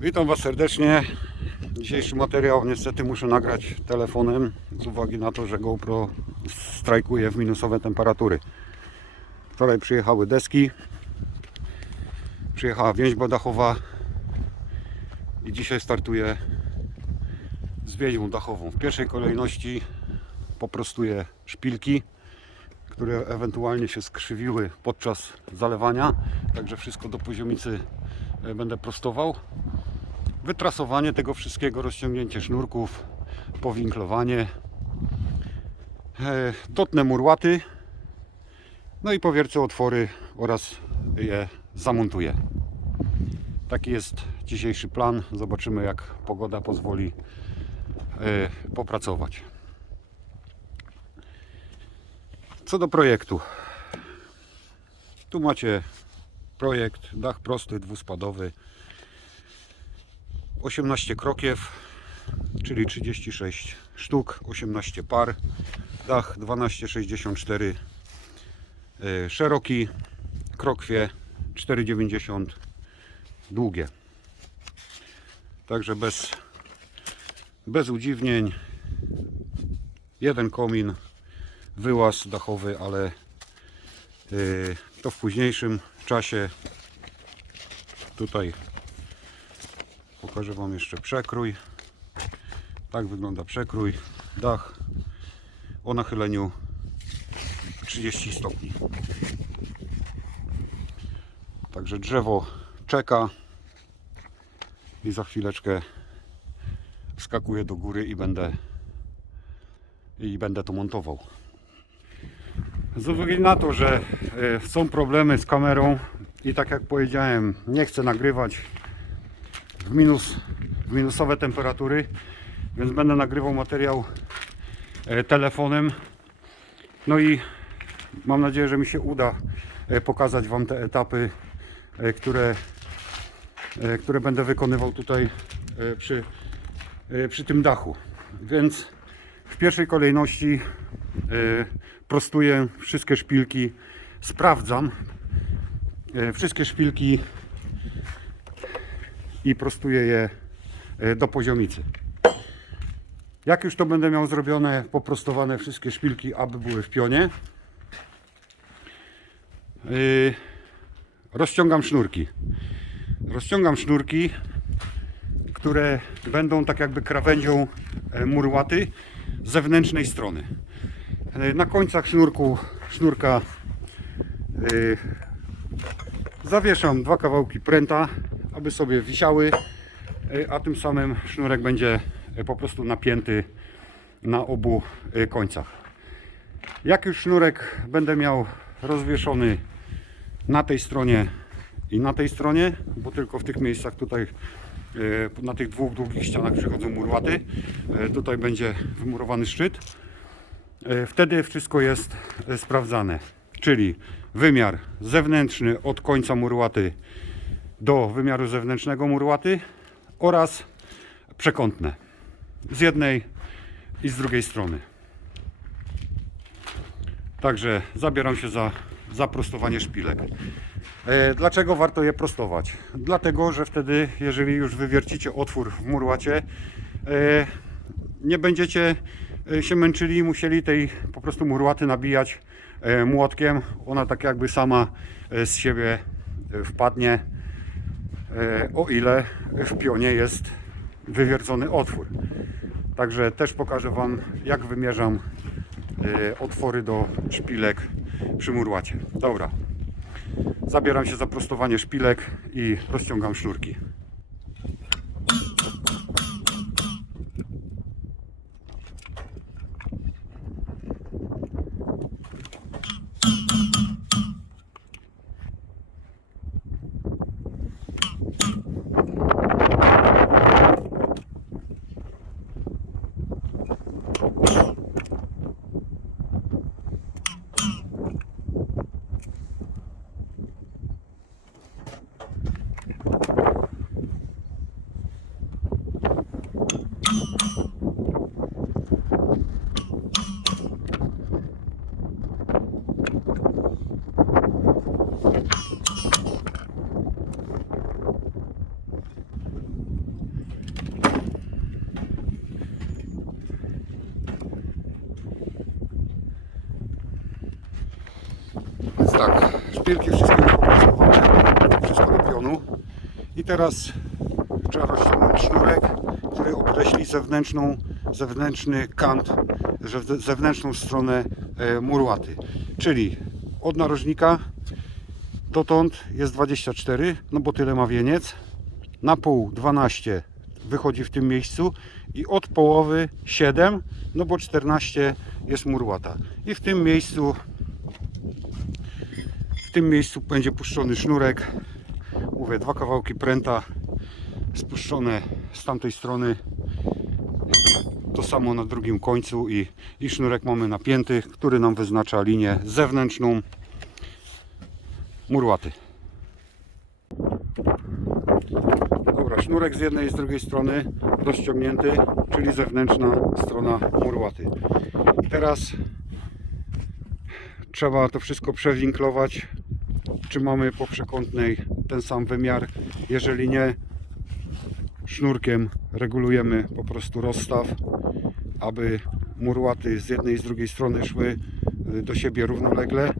Witam Was serdecznie. Dzisiejszy materiał niestety muszę nagrać telefonem z uwagi na to, że GoPro strajkuje w minusowe temperatury. Wczoraj przyjechały deski, przyjechała więźba dachowa i dzisiaj startuję z więźbą dachową. W pierwszej kolejności poprostuję szpilki, które ewentualnie się skrzywiły podczas zalewania, także wszystko do poziomicy e, będę prostował wytrasowanie tego wszystkiego, rozciągnięcie sznurków, powinklowanie, e, dotnę murłaty, no i powiercę otwory oraz je zamontuję. Taki jest dzisiejszy plan. Zobaczymy jak pogoda pozwoli e, popracować. Co do projektu. Tu macie projekt dach prosty, dwuspadowy. 18 krokiew, czyli 36 sztuk, 18 par, dach 12,64 e, szeroki, krokwie 4,90 długie. Także bez, bez udziwnień, jeden komin, wyłaz dachowy, ale e, to w późniejszym czasie tutaj Pokażę Wam jeszcze przekrój. Tak wygląda przekrój. Dach o nachyleniu 30 stopni. Także drzewo czeka i za chwileczkę skakuję do góry i będę i będę to montował. Z uwagi na to, że e, są problemy z kamerą i tak jak powiedziałem, nie chcę nagrywać w, minus, w minusowe temperatury, więc będę nagrywał materiał e, telefonem. No i mam nadzieję, że mi się uda e, pokazać Wam te etapy, e, które, które będę wykonywał tutaj przy, przy tym dachu. Więc w pierwszej kolejności prostuję wszystkie szpilki, sprawdzam wszystkie szpilki i prostuję je e, do poziomicy. Jak już to będę miał zrobione, poprostowane wszystkie szpilki, aby były w pionie, yy, rozciągam sznurki. Rozciągam sznurki, które będą tak jakby krawędzią e, murłaty zewnętrznej strony. E, Na końcach sznurku, sznurka yy, zawieszam dwa kawałki pręta, aby sobie wisiały, e, a tym samym sznurek będzie e, po prostu napięty na obu e, końcach. Jak już sznurek będę miał rozwieszony na tej stronie i na tej stronie, bo tylko w tych miejscach tutaj na tych dwóch długich ścianach przychodzą murłaty, tutaj będzie wymurowany szczyt. Wtedy wszystko jest sprawdzane, czyli wymiar zewnętrzny od końca murłaty do wymiaru zewnętrznego murłaty oraz przekątne z jednej i z drugiej strony. Także zabieram się za, za prostowanie szpilek. E, Dlaczego warto je prostować? Dlatego, że wtedy, jeżeli już wywiercicie otwór w murłacie, e, nie będziecie e, się męczyli i musieli tej po prostu murłaty nabijać młotkiem. Ona tak jakby sama z siebie wpadnie, o ile w pionie jest wywiercony otwór. Także też pokażę Wam, jak wymierzam e, otwory do szpilek przy murłacie. Dobra. Zabieram się za prostowanie szpilek i rozciągam sznurki. Więc tak, szpilki wszystkie popasowane, wszystko do pionu. I teraz trzeba rozciągnąć sznurek, który określi zewnętrzną, zewnętrzny kant, zewnętrzną stronę e, murłaty. Czyli od narożnika dotąd jest 24, no bo tyle ma wieniec. Na pół 12 wychodzi w tym miejscu i od połowy 7, no bo 14 jest murłata. I w tym miejscu w tym miejscu będzie puszczony sznurek. Mówię, dwa kawałki pręta spuszczone z tamtej strony. To samo na drugim końcu i, i sznurek mamy napięty, który nam wyznacza linię zewnętrzną murłaty. Dobra, sznurek z jednej i z drugiej strony rozciągnięty, czyli zewnętrzna strona murłaty. Teraz trzeba to wszystko przewinklować, czy mamy po przekątnej ten sam wymiar. Jeżeli nie, sznurkiem regulujemy po prostu rozstaw, aby murłaty z jednej i z drugiej strony szły y, do siebie równolegle,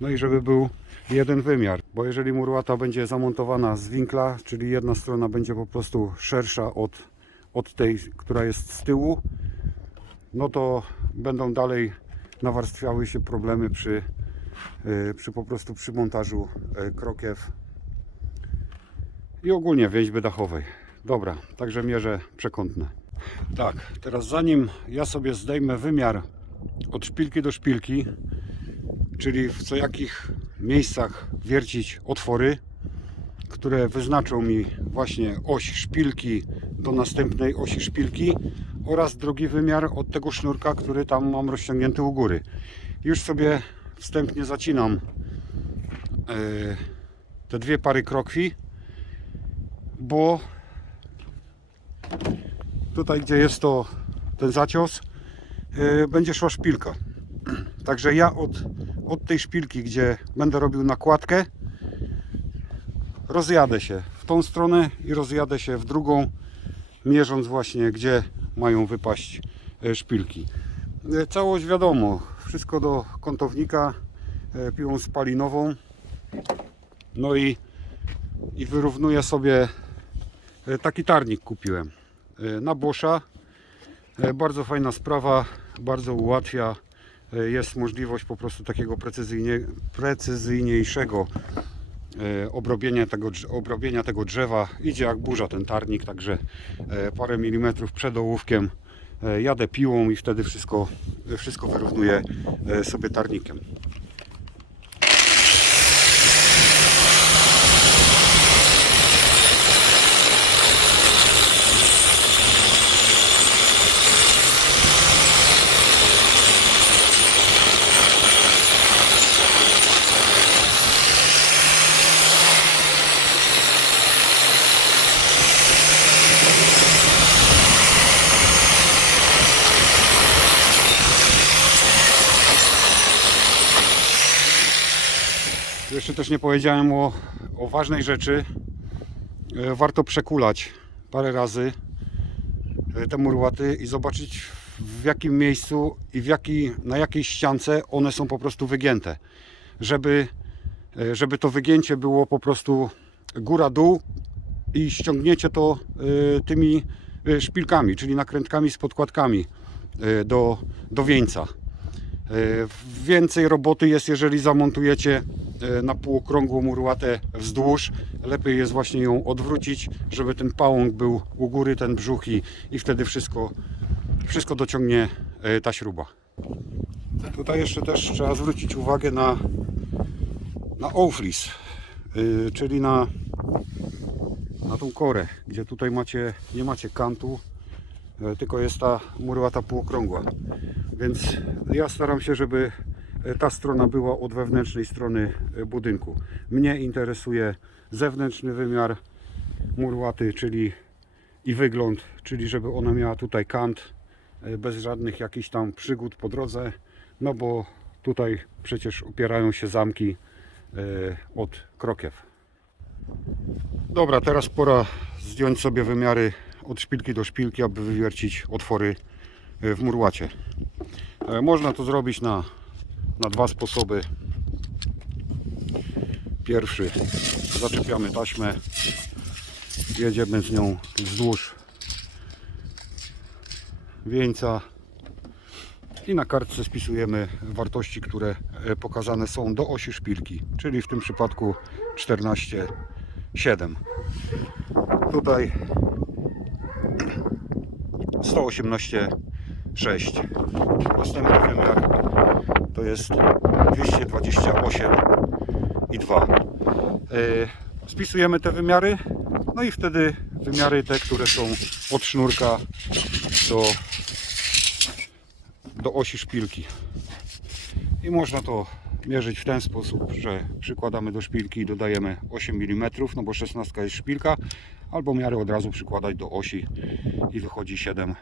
no i żeby był jeden wymiar, bo jeżeli murłata będzie zamontowana z winkla, czyli jedna strona będzie po prostu szersza od, od tej, która jest z tyłu, no to będą dalej nawarstwiały się problemy przy, y, przy po prostu przy montażu y, krokiew i ogólnie więźby dachowej. Dobra, także mierzę przekątne. Tak, teraz zanim ja sobie zdejmę wymiar od szpilki do szpilki, czyli w co jakich miejscach wiercić otwory, które wyznaczą mi właśnie oś szpilki do następnej osi szpilki oraz drugi wymiar od tego sznurka, który tam mam rozciągnięty u góry. Już sobie wstępnie zacinam e, te dwie pary krokwi, bo tutaj gdzie jest to ten zacios e, będzie szła szpilka. Także ja od, od tej szpilki, gdzie będę robił nakładkę, rozjadę się w tą stronę i rozjadę się w drugą, mierząc właśnie, gdzie mają wypaść e, szpilki. E, Całość wiadomo, wszystko do kątownika, e, piłą spalinową. No i, i wyrównuję sobie taki tarnik kupiłem na Boscha. Bardzo fajna sprawa, bardzo ułatwia. E, Jest możliwość po prostu takiego precyzyjnie, precyzyjniejszego e, obrobienia tego, obrobienia tego drzewa. Idzie jak burza ten tarnik, także e, parę milimetrów przed ołówkiem jadę piłą i wtedy wszystko, wszystko wyrównuję sobie tarnikiem. Jeszcze też nie powiedziałem o, o ważnej rzeczy. E, Warto przekulać parę razy e, te murłaty i zobaczyć w jakim miejscu i w jaki, na jakiej ściance one są po prostu wygięte. Żeby, e, żeby to wygięcie było po prostu góra-dół i ściągniecie to tymi szpilkami, czyli nakrętkami z podkładkami do, do wieńca. E, Więcej roboty jest, jeżeli zamontujecie e, na półokrągłą murłatę wzdłuż. Lepiej jest właśnie ją odwrócić, żeby ten pałąk był u góry, ten brzuch i, i wtedy wszystko, wszystko dociągnie e, ta śruba. Tutaj jeszcze też trzeba zwrócić uwagę na, na e, czyli na, na tą korę, gdzie tutaj macie, nie macie kantu, tylko jest ta murłata półokrągła. Więc ja staram się, żeby e, ta strona była od wewnętrznej strony e, budynku. Mnie interesuje zewnętrzny wymiar murłaty, czyli i wygląd, czyli żeby ona miała tutaj kant e, bez żadnych jakichś tam przygód po drodze, no bo tutaj przecież opierają się zamki od krokiew. Dobra, teraz pora zdjąć sobie wymiary od szpilki do szpilki, aby wywiercić otwory w murłacie. E, Można to zrobić na, na dwa sposoby. pierwszy. Zaczepiamy taśmę. Jedziemy z nią wzdłuż wieńca i na kartce spisujemy wartości, które e, pokazane są do osi szpilki, czyli w tym przypadku 14,7. Tutaj 118,6. Następny wymiar to jest 228,2. E, Spisujemy te wymiary, no i wtedy wymiary te, które są od sznurka do, do osi szpilki. I można to mierzyć w ten sposób, że przykładamy do szpilki i dodajemy 8 mm, no bo 16 jest szpilka, albo miarę od razu przykładać do osi i wychodzi 7,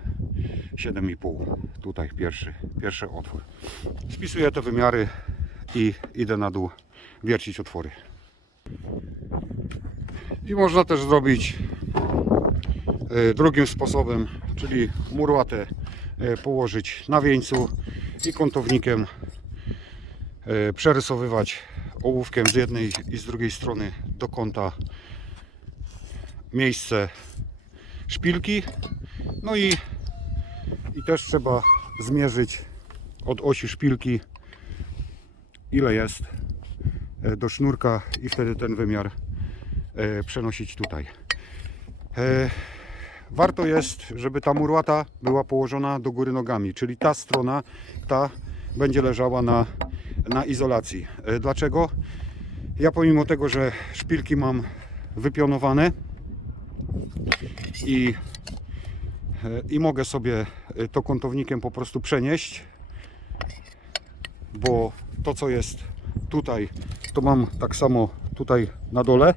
7,5. Tutaj pierwszy, pierwszy otwór. Spisuję te wymiary i idę na dół wiercić otwory. I można też zrobić e, drugim sposobem, czyli murłatę e, położyć na wieńcu i kątownikiem e, przerysowywać ołówkiem z jednej i z drugiej strony do kąta miejsce szpilki. No i, i też trzeba zmierzyć od osi szpilki ile jest e, do sznurka i wtedy ten wymiar e, przenosić tutaj. E, Warto jest, żeby ta murłata była położona do góry nogami, czyli ta strona, ta będzie leżała na, na izolacji. Dlaczego? Ja pomimo tego, że szpilki mam wypionowane i, i mogę sobie e, to kątownikiem po prostu przenieść, bo to co jest tutaj, to mam tak samo tutaj na dole.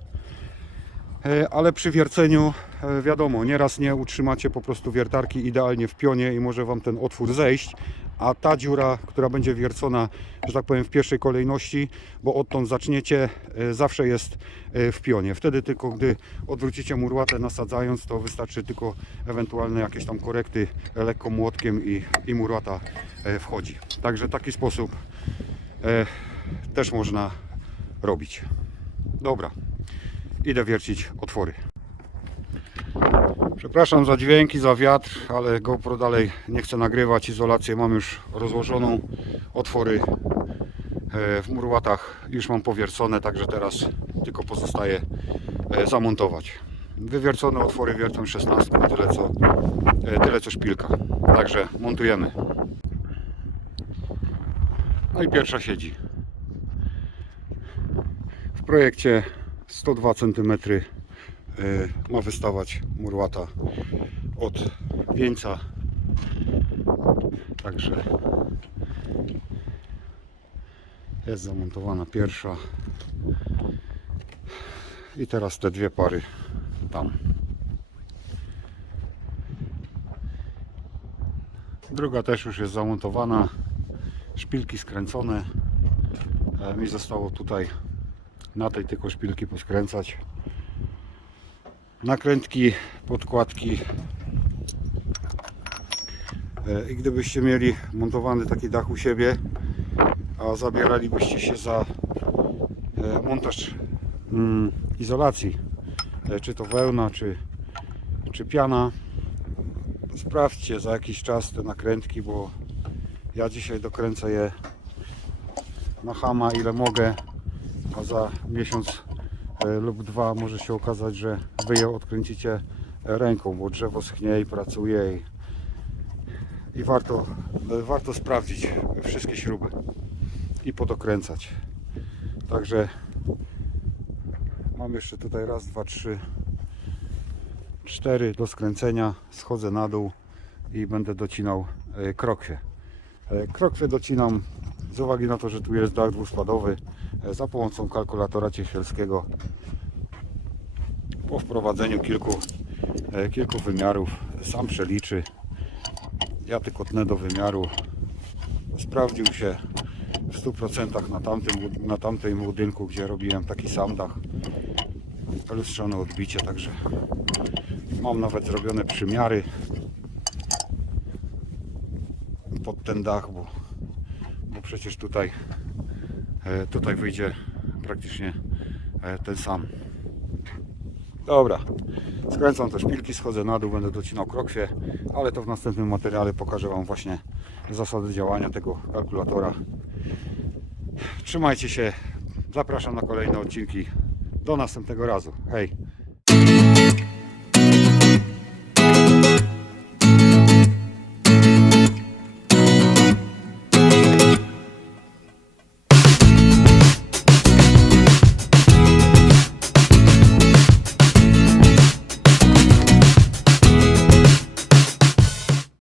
E, ale przy wierceniu e, wiadomo, nieraz nie utrzymacie po prostu wiertarki idealnie w pionie i może Wam ten otwór zejść, a ta dziura, która będzie wiercona, że tak powiem w pierwszej kolejności, bo odtąd zaczniecie, e, zawsze jest e, w pionie. Wtedy tylko gdy odwrócicie murłatę nasadzając, to wystarczy tylko ewentualne jakieś tam korekty lekko młotkiem i, i murłata e, wchodzi. Także taki sposób też można robić. Dobra, idę wiercić otwory. Przepraszam za dźwięki, za wiatr, ale GoPro dalej nie chce nagrywać. Izolację mam już rozłożoną. Otwory e, w murłatach już mam powiercone, także teraz tylko pozostaje e, zamontować. Wywiercone otwory wiercą 16, tyle co, e, tyle co szpilka. Także montujemy. No i pierwsza siedzi. W projekcie 102 cm ma wystawać murłata od wieńca. Także jest zamontowana pierwsza. I teraz te dwie pary tam. Druga też już jest zamontowana. Szpilki skręcone. E, Mi zostało tutaj na tej tylko szpilki poskręcać. Nakrętki, podkładki. E, I gdybyście mieli montowany taki dach u siebie, a zabieralibyście się za e, montaż mm, izolacji, e, czy to wełna, czy, czy piana, sprawdźcie za jakiś czas te nakrętki, bo ja dzisiaj dokręcę je na hama ile mogę a za miesiąc lub dwa może się okazać, że wy je odkręcicie ręką, bo drzewo schnie i pracuje i, i warto, e, warto sprawdzić wszystkie śruby i podokręcać. Także mam jeszcze tutaj raz, dwa, trzy, cztery do skręcenia. Schodzę na dół i będę docinał e, krokwie. E, Krokwie docinam z uwagi na to, że tu jest dach dwuskładowy e, za pomocą kalkulatora ciesielskiego po wprowadzeniu kilku, e, kilku wymiarów sam przeliczy. Ja tylko tnę do wymiaru. Sprawdził się w 100% na tamtym, na tamtym budynku gdzie robiłem taki sam dach. Lustrzane odbicie także mam nawet zrobione przymiary pod ten dach, bo, bo przecież tutaj, e, tutaj wyjdzie praktycznie e, ten sam. Dobra, skręcam te szpilki, schodzę na dół, będę docinał krokwie, ale to w następnym materiale pokażę Wam właśnie zasady działania tego kalkulatora. Trzymajcie się, zapraszam na kolejne odcinki. Do następnego razu. Hej!